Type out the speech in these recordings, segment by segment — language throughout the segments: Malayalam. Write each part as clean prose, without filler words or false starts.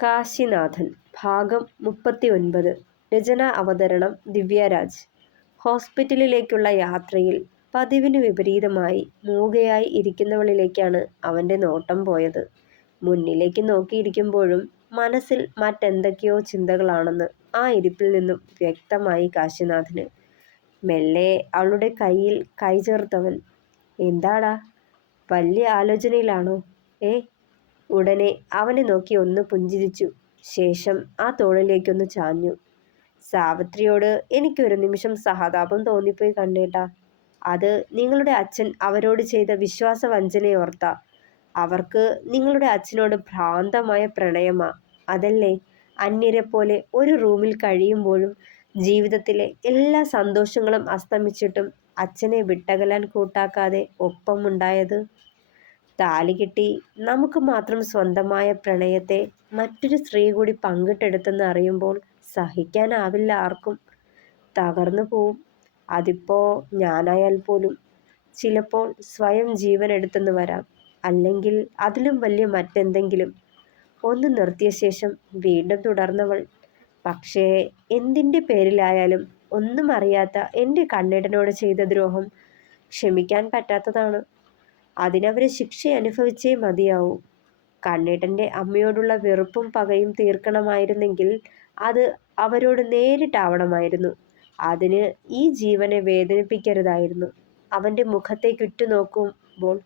കാശിനാഥൻ ഭാഗം 39. രചന അവതരണം ദിവ്യരാജ്. ഹോസ്പിറ്റലിലേക്കുള്ള യാത്രയിൽ പതിവിനു വിപരീതമായി മൂകയായി ഇരിക്കുന്നവളിലേക്കാണ് അവൻ്റെ നോട്ടം പോയത്. മുന്നിലേക്ക് നോക്കിയിരിക്കുമ്പോഴും മനസ്സിൽ മറ്റെന്തൊക്കെയോ ചിന്തകളാണെന്ന് ആ ഇരിപ്പിൽ നിന്നും വ്യക്തമായി കാശിനാഥന്. മെല്ലെ അവളുടെ കയ്യിൽ കൈ ചേർത്തവൻ, എന്താടാ, വലിയ ആലോചനയിലാണോ? ഉടനെ അവനെ നോക്കി ഒന്ന് പുഞ്ചിരിച്ചു. ശേഷം ആ തോളിലേക്കൊന്ന് ചാഞ്ഞു. സാവിത്രിയോട് എനിക്കൊരു നിമിഷം സഹതാപം തോന്നിപ്പോയി കണ്ണേട്ടാ. അത് നിങ്ങളുടെ അച്ഛൻ അവരോട് ചെയ്ത വിശ്വാസവഞ്ചനയോർത്താ. അവർക്ക് നിങ്ങളുടെ അച്ഛനോട് ഭ്രാന്തമായ പ്രണയമാ, അതല്ലേ? അന്യരെ പോലെ ഒരു റൂമിൽ കഴിയുമ്പോഴും ജീവിതത്തിലെ എല്ലാ സന്തോഷങ്ങളും അസ്തമിച്ചിട്ടും അച്ഛനെ വിട്ടകലാൻ കൂട്ടാക്കാതെ ഒപ്പമുണ്ടായത്. താലി കെട്ടി നമുക്ക് മാത്രം സ്വന്തമായ പ്രണയത്തെ മറ്റൊരു സ്ത്രീ കൂടി പങ്കിട്ടെടുത്തെന്ന് അറിയുമ്പോൾ സഹിക്കാനാവില്ല ആർക്കും. തകർന്നു പോവും. അതിപ്പോ ഞാനായാൽ പോലും. ചിലപ്പോൾ സ്വയം ജീവൻ എടുത്തെന്ന് വരാം, അല്ലെങ്കിൽ അതിലും വലിയ മറ്റെന്തെങ്കിലും. ഒന്ന് നിർത്തിയ ശേഷം വീണ്ടും തുടർന്നവൾ, പക്ഷേ എന്തിൻ്റെ പേരിലായാലും ഒന്നും അറിയാത്ത എൻ്റെ കണ്ണേട്ടനോട് ചെയ്ത ദ്രോഹം ക്ഷമിക്കാൻ പറ്റാത്തതാണ്. അതിനവർ ശിക്ഷ അനുഭവിച്ചേ മതിയാവൂ. കണ്ണേട്ടൻ്റെ അമ്മയോടുള്ള വെറുപ്പും പകയും തീർക്കണമായിരുന്നെങ്കിൽ അത് അവരോട് നേരിട്ടാവണമായിരുന്നു. അതിന് ഈ ജീവനെ വേദനിപ്പിക്കരുതായിരുന്നു. അവൻ്റെ മുഖത്തേക്ക് ഉറ്റുനോക്കുമ്പോൾ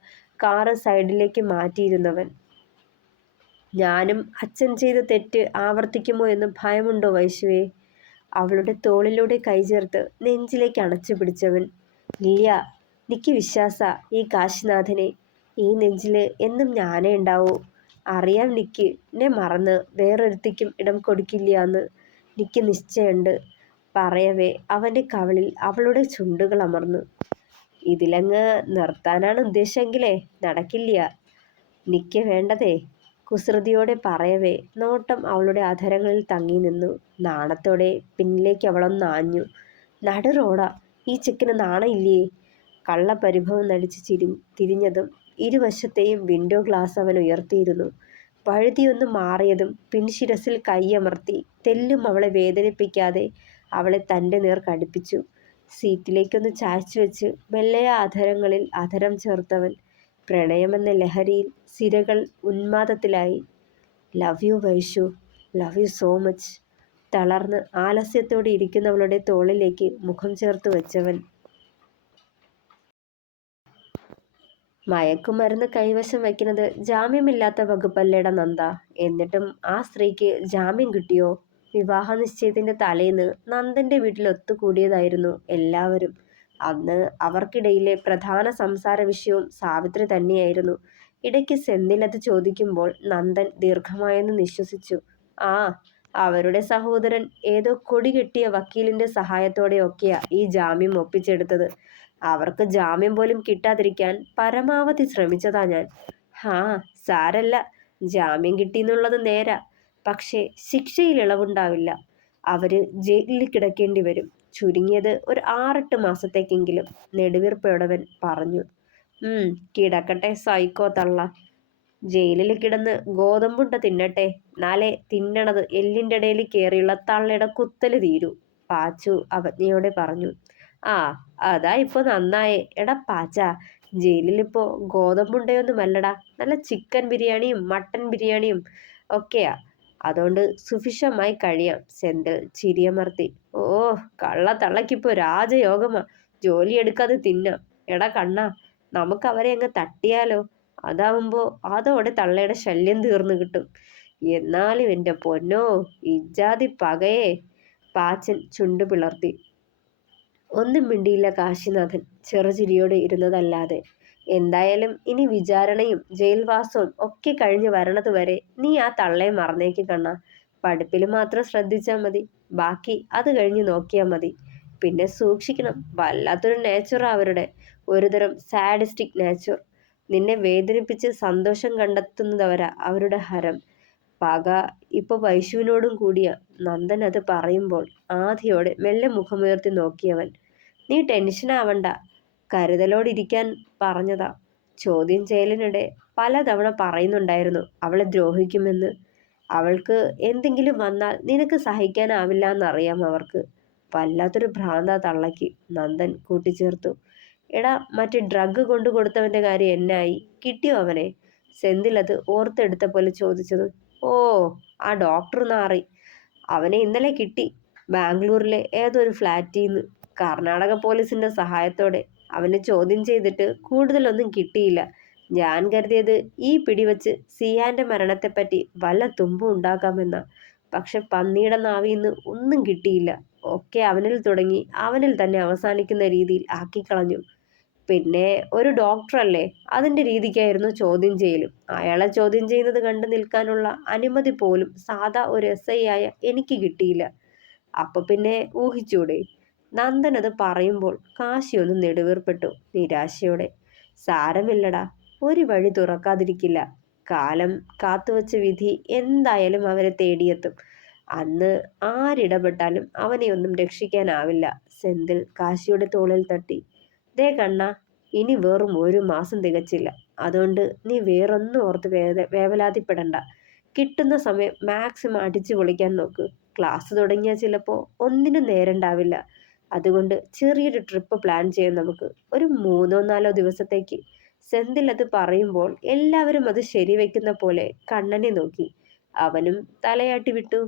കാറ് സൈഡിലേക്ക് മാറ്റിയിരുന്നവൻ, ഞാനും അച്ഛൻ ചെയ്ത തെറ്റ് ആവർത്തിക്കുമോ എന്ന് ഭയമുണ്ടോ വൈശുവേ? അവളുടെ തോളിലൂടെ കൈചേർത്ത് നെഞ്ചിലേക്ക് അണച്ചു പിടിച്ചവൻ, ഇല്ല, നിക്ക് വിശ്വാസ ഈ കാശിനാഥനെ. ഈ നെഞ്ചിൽ എന്നും ഞാനേ ഉണ്ടാവൂ. അറിയാം നിക്ക് എന്നെ മറന്ന് വേറൊരുത്തിക്കും ഇടം കൊടുക്കില്ലാന്ന് നിക്ക് നിശ്ചയുണ്ട്. പറയവേ അവൻ്റെ കവിളിൽ അവളുടെ ചുണ്ടുകൾ അമർന്നു. ഇതിലങ്ങ് നിർത്താനാണ് ഉദ്ദേശമെങ്കിലേ നടക്കില്ല. നിക്ക് വേണ്ടതേ. കുസൃതിയോടെ പറയവേ നോട്ടം അവളുടെ അധരങ്ങളിൽ തങ്ങി നിന്നു. നാണത്തോടെ പിന്നിലേക്ക് അവളൊന്ന് ആഞ്ഞു. നടു റോഡാ, ഈ ചെക്കിന് നാണയില്ലേ? കള്ളപരിഭവം നടിച്ച് തിരിഞ്ഞതും ഇരുവശത്തെയും വിൻഡോ ഗ്ലാസ് അവൻ ഉയർത്തിയിരുന്നു. വഴുതിയൊന്ന് മാറിയതും പിൻശിരസിൽ കൈയമർത്തി തെല്ലും അവളെ വേദനിപ്പിക്കാതെ അവളെ തൻ്റെ നേർ കടുപ്പിച്ചു. സീറ്റിലേക്കൊന്ന് ചായ്ച്ചു വെച്ച് മെല്ലെ അധരങ്ങളിൽ അധരം ചേർത്തവൻ പ്രണയമെന്ന ലഹരിയിൽ സിരകൾ ഉന്മാദത്തിലായി. Love you Vaishu, love you so much. തളർന്ന് ആലസ്യത്തോടെ ഇരിക്കുന്നവളുടെ തോളിലേക്ക് മുഖം ചേർത്ത് വെച്ചവൻ, മയക്കുമരുന്ന് കൈവശം വയ്ക്കുന്നത് ജാമ്യമില്ലാത്ത വകുപ്പല്ലേട നന്ദ. എന്നിട്ടും ആ സ്ത്രീക്ക് ജാമ്യം കിട്ടിയോ? വിവാഹ നിശ്ചയത്തിൻ്റെ തലേന്ന് നന്ദൻ്റെ വീട്ടിൽ ഒത്തുകൂടിയതായിരുന്നു എല്ലാവരും. അന്ന് അവർക്കിടയിലെ പ്രധാന സംസാര വിഷയവും സാവിത്രി തന്നെയായിരുന്നു. ഇടയ്ക്ക് സെന്തിലത് ചോദിക്കുമ്പോൾ നന്ദൻ ദീർഘമായെന്ന് നിശ്വസിച്ചു. ആ, അവരുടെ സഹോദരൻ ഏതോ കൊടി കെട്ടിയ വക്കീലിൻ്റെ സഹായത്തോടെയൊക്കെയാ ഈ ജാമ്യം ഒപ്പിച്ചെടുത്തത്. അവർക്ക് ജാമ്യം പോലും കിട്ടാതിരിക്കാൻ പരമാവധി ശ്രമിച്ചതാ ഞാൻ. സാരല്ല, ജാമ്യം കിട്ടിയെന്നുള്ളത് നേരാ. പക്ഷേ ശിക്ഷയിൽ ഇളവുണ്ടാവില്ല. അവര് ജയിലിൽ കിടക്കേണ്ടി വരും, ചുരുങ്ങിയത് ഒരു 6-8 മാസത്തേക്കെങ്കിലും, നെടുവീർപ്പോടവൻ പറഞ്ഞു. കിടക്കട്ടെ സൈക്കോ തള്ള. ജയിലിൽ കിടന്ന് ഗോതമ്പുണ്ട തിന്നട്ടെ, നാളെ തിന്നണത് എല്ലിൻ്റെ ഇടയിൽ കയറിയുള്ള തള്ളയുടെ കുത്തല് തീരൂ, പാച്ചു അവജ്ഞയോടെ പറഞ്ഞു. അതാ ഇപ്പൊ നന്നായേ. എടാ പാച്ച, ജയിലിലിപ്പോ ഗോതമ്പുണ്ടയൊന്നുമല്ലടാ, നല്ല ചിക്കൻ ബിരിയാണിയും മട്ടൻ ബിരിയാണിയും ഒക്കെയാ. അതുകൊണ്ട് സുഭിക്ഷമായി കഴിയാം. സെന്തിൽ ചിരിയമർത്തി. കള്ള തള്ളക്കിപ്പോ രാജയോഗമാ, ജോലിയെടുക്കാതെ തിന്നാം. എടാ കണ്ണാ, നമുക്ക് അവരെ അങ്ങ് തട്ടിയാലോ? അതാവുമ്പോ അതോടെ തള്ളയുടെ ശല്യം തീർന്നു കിട്ടും. എന്നാലും എൻ്റെ പൊന്നോ, ഇജാതി പകയേ. പാച്ചൻ ചുണ്ടു പിളർത്തി. ഒന്നും മിണ്ടിയില്ല കാശിനാഥൻ, ചെറുചിരിയോടെ ഇരുന്നതല്ലാതെ. എന്തായാലും ഇനി വിചാരണയും ജയിൽവാസവും ഒക്കെ കഴിഞ്ഞ് വരണത് വരെ നീ ആ തള്ളയെ മറന്നേക്ക് കണ്ണാ. പഠിപ്പിൽ മാത്രം ശ്രദ്ധിച്ചാൽ മതി, ബാക്കി അത് കഴിഞ്ഞ് നോക്കിയാൽ മതി. പിന്നെ സൂക്ഷിക്കണം, വല്ലാത്തൊരു നേച്ചറാ അവരുടെ, ഒരുതരം സാഡിസ്റ്റിക് നേച്ചർ. നിന്നെ വേദനിപ്പിച്ച് സന്തോഷം കണ്ടെത്തുന്നവരാ അവരുടെ ഹരം. പക ഇപ്പൊ വൈശുവിനോടും കൂടിയ. നന്ദൻ അത് പറയുമ്പോൾ ആധിയോടെ മെല്ലെ മുഖമുയർത്തി നോക്കിയവൻ, നീ ടെൻഷനാവണ്ട, കരുതലോടിരിക്കാൻ പറഞ്ഞതാ. ചോദ്യം ചെയ്യലിനിടെ പലതവണ പറയുന്നുണ്ടായിരുന്നു അവളെ ദ്രോഹിക്കുമെന്ന്. അവൾക്ക് എന്തെങ്കിലും വന്നാൽ നിനക്ക് സഹിക്കാനാവില്ല എന്നറിയാം അവർക്ക്. വല്ലാത്തൊരു ഭ്രാന്താ തള്ളയ്ക്ക്, നന്ദൻ കൂട്ടിച്ചേർത്തു. എടാ, മറ്റേ ഡ്രഗ് കൊണ്ടു കൊടുത്തവന്റെ കാര്യം എന്നായി? കിട്ടിയോ അവനെ? സെന്തിൽ അത് ഓർത്തെടുത്ത പോലെ ചോദിച്ചത്. ഓ, ആ ഡോക്ടർ നാറി. അവനെ ഇന്നലെ കിട്ടി. ബാംഗ്ലൂരിലെ ഏതൊരു ഫ്ലാറ്റിൽ നിന്ന്. കർണാടക പോലീസിന്റെ സഹായത്തോടെ. അവനെ ചോദ്യം ചെയ്തിട്ട് കൂടുതലൊന്നും കിട്ടിയില്ല. ഞാൻ കരുതിയത് ഈ പിടിവച്ച് സിയാന്റെ മരണത്തെപ്പറ്റി വല്ല തുമ്പും ഉണ്ടാക്കാമെന്ന. പക്ഷെ പന്നിയുടെ നാവിന്ന് ഒന്നും കിട്ടിയില്ല. ഒക്കെ അവനിൽ തുടങ്ങി അവനിൽ തന്നെ അവസാനിക്കുന്ന രീതിയിൽ ആക്കിക്കളഞ്ഞു. പിന്നെ ഒരു ഡോക്ടറല്ലേ, അതിന്റെ രീതിക്കായിരുന്നു ചോദ്യം ചെയ്യലും. അയാളെ ചോദ്യം ചെയ്യുന്നത് കണ്ടു നിൽക്കാനുള്ള അനുമതി പോലും സാധാ ഒരു SI ആയ എനിക്ക് കിട്ടിയില്ല. അപ്പൊ പിന്നെ ഊഹിച്ചൂടെ? നന്ദൻ അത് പറയുമ്പോൾ കാശിയൊന്ന് നെടുവീർപ്പെട്ടു നിരാശയോടെ. സാരമില്ലടാ, ഒരു വഴി തുറക്കാതിരിക്കില്ല. കാലം കാത്തുവച്ച വിധി എന്തായാലും അവരെ തേടിയെത്തും. അന്ന് ആരിടപെട്ടാലും അവനെ ഒന്നും രക്ഷിക്കാനാവില്ല. സെന്തിൽ കാശിയുടെ തോളിൽ തട്ടി. ദേ കണ്ണാ, ഇനി വെറും 1 മാസം തികച്ചില്ല. അതുകൊണ്ട് നീ വേറൊന്നും ഓർത്ത് വേവലാതിപ്പെടണ്ട. കിട്ടുന്ന സമയം മാക്സിമം അടിച്ചു പൊളിക്കാൻ നോക്ക്. ക്ലാസ് തുടങ്ങിയാൽ ചിലപ്പോൾ ഒന്നിനും നേരണ്ടാവില്ല. അതുകൊണ്ട് ചെറിയൊരു ട്രിപ്പ് പ്ലാൻ ചെയ്യാം നമുക്ക്, ഒരു 3-4 ദിവസത്തേക്ക്. സെന്തിൽ അത് പറയുമ്പോൾ എല്ലാവരും അത് ശരിവെക്കുന്ന പോലെ കണ്ണനെ നോക്കി. അവനും തലയാട്ടി വിട്ടു.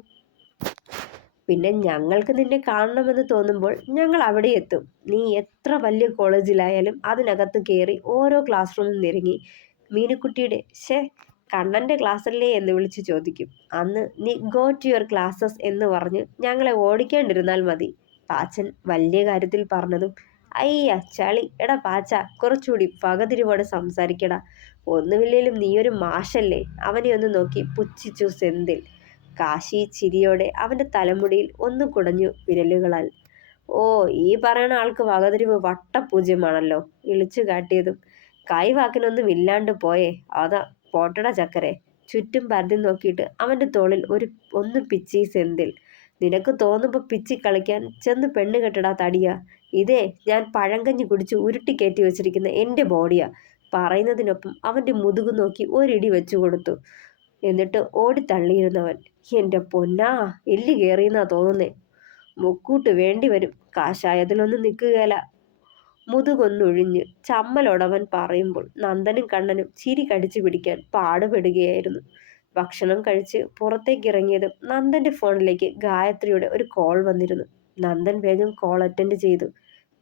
പിന്നെ ഞങ്ങൾക്ക് നിന്നെ കാണണമെന്ന് തോന്നുമ്പോൾ ഞങ്ങൾ അവിടെ എത്തും. നീ എത്ര വലിയ കോളേജിലായാലും അതിനകത്ത് കയറി ഓരോ ക്ലാസ് റൂമിൽ നിരങ്ങി മീനുക്കുട്ടിയുടെ കണ്ണൻ്റെ ക്ലാസ്സല്ലേ എന്ന് വിളിച്ച് ചോദിക്കും. അന്ന് നീ ഗോ ടു യുവർ ക്ലാസ്സസ് എന്ന് പറഞ്ഞ് ഞങ്ങളെ ഓടിക്കാണ്ടിരുന്നാൽ മതി. പാച്ചൻ വലിയ കാര്യത്തിൽ പറഞ്ഞതും അയ്യ ചളി. എടാ പാച്ച, കുറച്ചുകൂടി പകതിരിവോടെ സംസാരിക്കടാ. ഒന്നുമില്ലേലും നീയൊരു മാഷല്ലേ? അവനെ ഒന്ന് നോക്കി പുച്ഛിച്ചു സെന്തിൽ. കാശി ചിരിയോടെ അവന്റെ തലമുടിയിൽ ഒന്ന് കുടഞ്ഞു വിരലുകളാൽ. ഓ, ഈ പറയണ ആൾക്ക് വകതിരിവ് വട്ടപൂജ്യമാണല്ലോ. ഇളിച്ചു കാട്ടിയതും കൈവാക്കിനൊന്നും ഇല്ലാണ്ട് പോയേ. അതാ പോട്ടട ചക്കരെ. ചുറ്റും പരതി നോക്കിയിട്ട് അവന്റെ തോളിൽ ഒന്ന് പിച്ചി സെന്തിൽ. നിനക്ക് തോന്നുമ്പോ പിച്ചി കളിക്കാൻ ചെന്ന് പെണ്ണ് കെട്ടടാ തടിയാ. ഇതേ ഞാൻ പഴങ്കഞ്ഞി കുടിച്ച് ഉരുട്ടിക്കയറ്റി വെച്ചിരിക്കുന്ന എൻ്റെ ബോഡിയാ. പറയുന്നതിനൊപ്പം അവന്റെ മുതുകു നോക്കി ഒരിടി വെച്ചു കൊടുത്തു. എന്നിട്ട് ഓടിത്തള്ളിയിരുന്നവൻ. എൻ്റെ പൊന്നാ, എല്ല് കയറിയെന്നാ തോന്നുന്നേ. മുക്കൂട്ട് വേണ്ടി വരും. കാശായതിലൊന്നും നിൽക്കുകയില്ല. മുതുകൊന്നൊഴിഞ്ഞ് ചമ്മലോടവൻ പറയുമ്പോൾ നന്ദനും കണ്ണനും ചിരി കടിച്ചു പിടിക്കാൻ പാടുപെടുകയായിരുന്നു. ഭക്ഷണം കഴിച്ച് പുറത്തേക്കിറങ്ങിയതും നന്ദന്റെ ഫോണിലേക്ക് ഗായത്രിയുടെ ഒരു കോൾ വന്നിരുന്നു. നന്ദൻ വേഗം കോൾ അറ്റൻഡ് ചെയ്തു.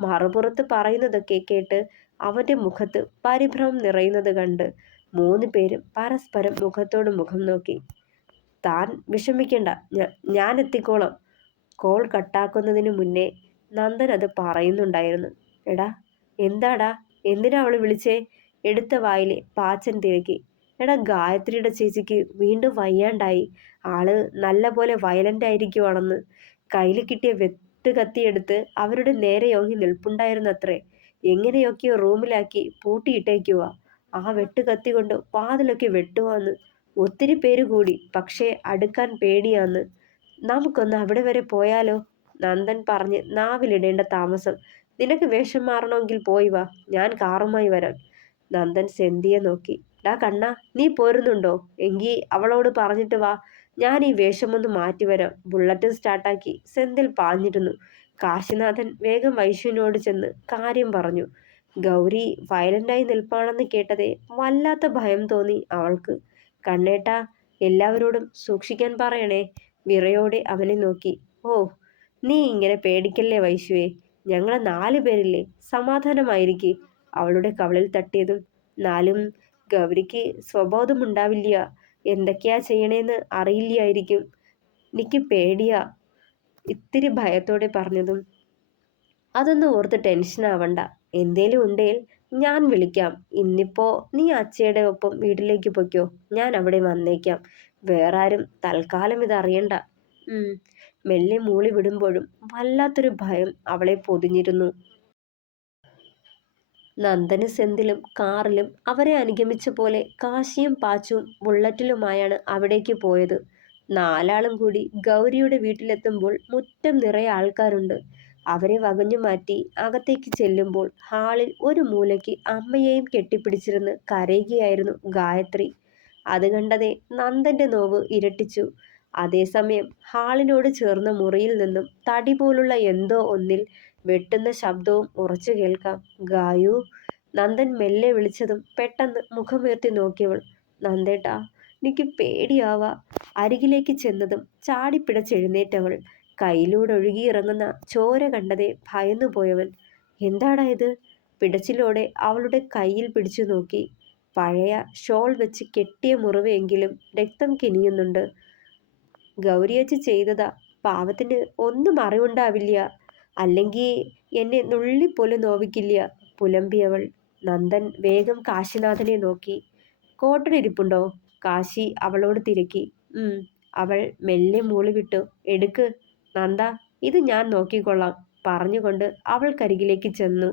മറുപുറത്ത് പറയുന്നതൊക്കെ കേട്ട് അവന്റെ മുഖത്ത് പരിഭ്രമം നിറയുന്നത് കണ്ട് 3 പേരും പരസ്പരം മുഖത്തോട് മുഖം നോക്കി. താൻ വിഷമിക്കണ്ട, ഞാൻ എത്തിക്കോളാം. കോൾ കട്ടാക്കുന്നതിന് മുന്നേ നന്ദൻ അത് പറയുന്നുണ്ടായിരുന്നു. എടാ, എന്താടാ, എന്തിനാ അവള് വിളിച്ചേ? എടുത്ത വായിലെ പാച്ചൻ തിരക്കി. എടാ, ഗായത്രിയുടെ ചേച്ചിക്ക് വീണ്ടും വയ്യാണ്ടായി. ആള് നല്ല പോലെ വയലന്റ് ആയിരിക്കുവാണെന്ന്. കയ്യിൽ കിട്ടിയ വെട്ടുകത്തിയെടുത്ത് അവരുടെ നേരെ യോങ്ങി നിൽപ്പുണ്ടായിരുന്നത്രേ. എങ്ങനെയൊക്കെയോ റൂമിലാക്കി പൂട്ടിയിട്ടേക്കുവാ. ആ വെട്ടുകത്തി കൊണ്ട് വാതിലൊക്കെ വെട്ടുവാന്ന്. ഒത്തിരി പേര് കൂടി, പക്ഷേ അടുക്കാൻ പേടിയാന്ന്. നമുക്കൊന്ന് അവിടെ വരെ പോയാലോ? നന്ദൻ പറഞ്ഞ് നാവിലിടേണ്ട താമസം. നിനക്ക് വേഷം മാറണമെങ്കിൽ പോയി വാ, ഞാൻ കാറുമായി വരാം. നന്ദൻ സെന്തിയെ നോക്കി. ഡാ കണ്ണാ, നീ പോരുന്നുണ്ടോ? എങ്കിൽ അവളോട് പറഞ്ഞിട്ട് വാ, ഞാൻ ഈ വേഷമൊന്ന് മാറ്റിവരാം. ബുള്ളറ്റ് സ്റ്റാർട്ടാക്കി സെന്തിൽ പാഞ്ഞിരുന്നു. കാശിനാഥൻ വേഗം വൈശുവിനോട് ചെന്ന് കാര്യം പറഞ്ഞു. ഗൗരി വയലന്റായി നിൽപ്പാണെന്ന് കേട്ടതേ വല്ലാത്ത ഭയം തോന്നി അവൾക്ക്. കണ്ണേട്ടാ, എല്ലാവരോടും സൂക്ഷിക്കാൻ പറയണേ. വിറയോടെ അവനെ നോക്കി. ഓ, നീ ഇങ്ങനെ പേടിക്കല്ലേ വൈശുവേ. ഞങ്ങൾ 4 പേരില്ലേ, സമാധാനമായിരിക്കെ. അവളുടെ കവളിൽ തട്ടിയതും. നാലും ഗൗരിക്ക് സ്വബോധമുണ്ടാവില്ല. എന്തൊക്കെയാ ചെയ്യണേന്ന് അറിയില്ലായിരിക്കും. എനിക്ക് പേടിയാ. ഇത്തിരി ഭയത്തോടെ പറഞ്ഞതും. അതൊന്നും ഓർത്ത് ടെൻഷനാവണ്ട. എന്തേലും ഉണ്ടേൽ ഞാൻ വിളിക്കാം. ഇന്നിപ്പോ നീ അച്ഛയുടെ ഒപ്പം വീട്ടിലേക്ക് പൊയ്ക്കോ, ഞാൻ അവിടെ വന്നേക്കാം. വേറെ ആരും തൽക്കാലം ഇതറിയണ്ട. മെല്ലെ മൂളി വിടുമ്പോഴും വല്ലാത്തൊരു ഭയം അവളെ പൊതിഞ്ഞിരുന്നു. നന്ദനും സെന്തിലും കാറിലും അവരെ അനുഗമിച്ച പോലെ കാശിയും പാച്ചുവും ബുള്ളറ്റിലുമായാണ് അവിടേക്ക് പോയത്. 4 ആളും കൂടി ഗൗരിയുടെ വീട്ടിലെത്തുമ്പോൾ മുറ്റം നിറയെ ആൾക്കാരുണ്ട്. അവരെ വകഞ്ഞു മാറ്റി അകത്തേക്ക് ചെല്ലുമ്പോൾ ഹാളിൽ ഒരു മൂലയ്ക്ക് അമ്മയെയും കെട്ടിപ്പിടിച്ചിരുന്ന് കരയുകയായിരുന്നു ഗായത്രി. അത് കണ്ടതേ നന്ദന്റെ നോവ് ഇരട്ടിച്ചു. അതേസമയം ഹാളിനോട് ചേർന്ന മുറിയിൽ നിന്നും തടി പോലുള്ള എന്തോ ഒന്നിൽ വെട്ടുന്ന ശബ്ദവും ഉറച്ചു കേൾക്കാം. ഗായു! നന്ദൻ മെല്ലെ വിളിച്ചതും പെട്ടെന്ന് മുഖമുയർത്തി നോക്കിയവൾ. നന്ദേട്ടാ, എനിക്ക് പേടിയാവാ. അരികിലേക്ക് ചെന്നതും ചാടിപ്പിടച്ചെഴുന്നേറ്റവൾ. കയ്യിലൂടെ ഒഴുകിയിറങ്ങുന്ന ചോര കണ്ടതേ ഭയന്നുപോയവൻ. എന്താടാ ഇത്? പിടച്ചിലോടെ അവളുടെ കയ്യിൽ പിടിച്ചു നോക്കി. പഴയ ഷോൾ വെച്ച് കെട്ടിയ മുറിവ് എങ്കിലും രക്തം കിനിയുന്നുണ്ട്. ഗൗരിയച്ചി ചെയ്തതാ. പാവത്തിന് ഒന്നും അറിവുണ്ടാവില്ല. അല്ലെങ്കിൽ എന്നെ നുള്ളിപ്പോലും നോവിക്കില്ല, പുലമ്പിയവൾ. നന്ദൻ വേഗം കാശിനാഥനെ നോക്കി. കോട്ടണിരിപ്പുണ്ടോ? കാശി അവളോട് തിരക്കി. അവൾ മെല്ലെ മൂളി വിട്ടു. എടുക്ക് നന്ദ, ഇത് ഞാൻ നോക്കിക്കൊള്ളാം, പറഞ്ഞുകൊണ്ട് അവൾക്കരികിലേക്ക് ചെന്നു.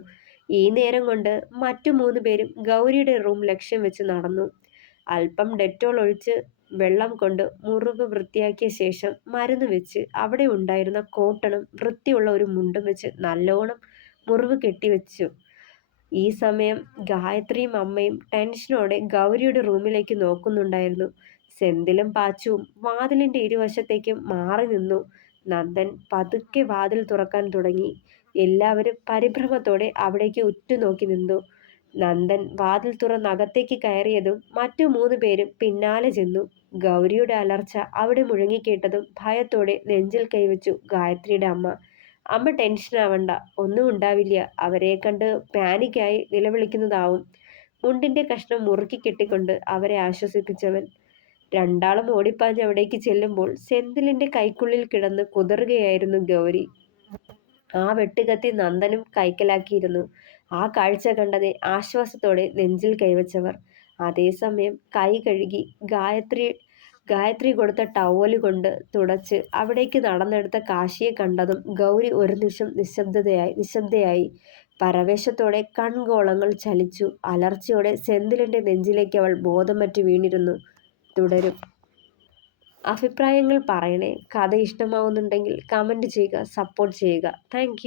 ഈ നേരം കൊണ്ട് മറ്റു 3 പേരും ഗൗരിയുടെ റൂം ലക്ഷ്യം വെച്ച് നടന്നു. അല്പം ഡെറ്റോൾ ഒഴിച്ച് വെള്ളം കൊണ്ട് മുറിവ് വൃത്തിയാക്കിയ ശേഷം മരുന്ന് വെച്ച് അവിടെ ഉണ്ടായിരുന്ന കോട്ടണും വൃത്തിയുള്ള ഒരു മുണ്ടും വെച്ച് നല്ലോണം മുറിവ് കെട്ടിവെച്ചു. ഈ സമയം ഗായത്രിയും അമ്മയും ടെൻഷനോടെ ഗൗരിയുടെ റൂമിലേക്ക് നോക്കുന്നുണ്ടായിരുന്നു. സെന്തിലും പാച്ചുവും വാതിലിന്റെ ഇരുവശത്തേക്കും മാറി നിന്നു. നന്ദൻ പതുക്കെ വാതിൽ തുറക്കാൻ തുടങ്ങി. എല്ലാവരും പരിഭ്രമത്തോടെ അവിടേക്ക് ഉറ്റുനോക്കി നിന്നു. നന്ദൻ വാതിൽ തുറന്ന് അകത്തേക്ക് കയറിയതും മറ്റു 3 പേരും പിന്നാലെ ചെന്നു. ഗൗരിയുടെ അലർച്ച അവിടെ മുഴങ്ങിക്കേട്ടതും ഭയത്തോടെ നെഞ്ചിൽ കൈവച്ചു ഗായത്രിയുടെ അമ്മ. അമ്മ ടെൻഷനാവണ്ട, ഒന്നും ഉണ്ടാവില്ല. അവരെ കണ്ട് പാനിക്കായി നിലവിളിക്കുന്നതാവും. മുണ്ടിന്റെ കഷ്ണം മുറുക്കി കെട്ടിക്കൊണ്ട് അവരെ ആശ്വസിപ്പിച്ചവൻ. രണ്ടാളും ഓടിപ്പാഞ്ഞ് അവിടേക്ക് ചെല്ലുമ്പോൾ സെന്തിലിന്റെ കൈക്കുള്ളിൽ കിടന്ന് കുതറുകയായിരുന്നു ഗൗരി. ആ വെട്ടുകത്തി നന്ദനും കൈക്കലാക്കിയിരുന്നു. ആ കാഴ്ച കണ്ടതെ ആശ്വാസത്തോടെ നെഞ്ചിൽ കൈവച്ചവർ. അതേസമയം കൈ കഴുകി ഗായത്രി കൊടുത്ത ടവല് കൊണ്ട് തുടച്ച് അവിടേക്ക് നടന്നെടുത്ത കാശിയെ കണ്ടതും ഗൗരി ഒരു നിമിഷം നിശബ്ദയായി. പരവേശത്തോടെ കൺഗോളങ്ങൾ ചലിച്ചു. അലർച്ചയോടെ സെന്തിലിന്റെ നെഞ്ചിലേക്ക് അവൾ ബോധം മറ്റ് വീണിരുന്നു. തുടരും. അഭിപ്രായങ്ങൾ പറയണേ. കഥ ഇഷ്ടമാവുന്നുണ്ടെങ്കിൽ കമൻറ്റ് ചെയ്യുക, സപ്പോർട്ട് ചെയ്യുക. താങ്ക്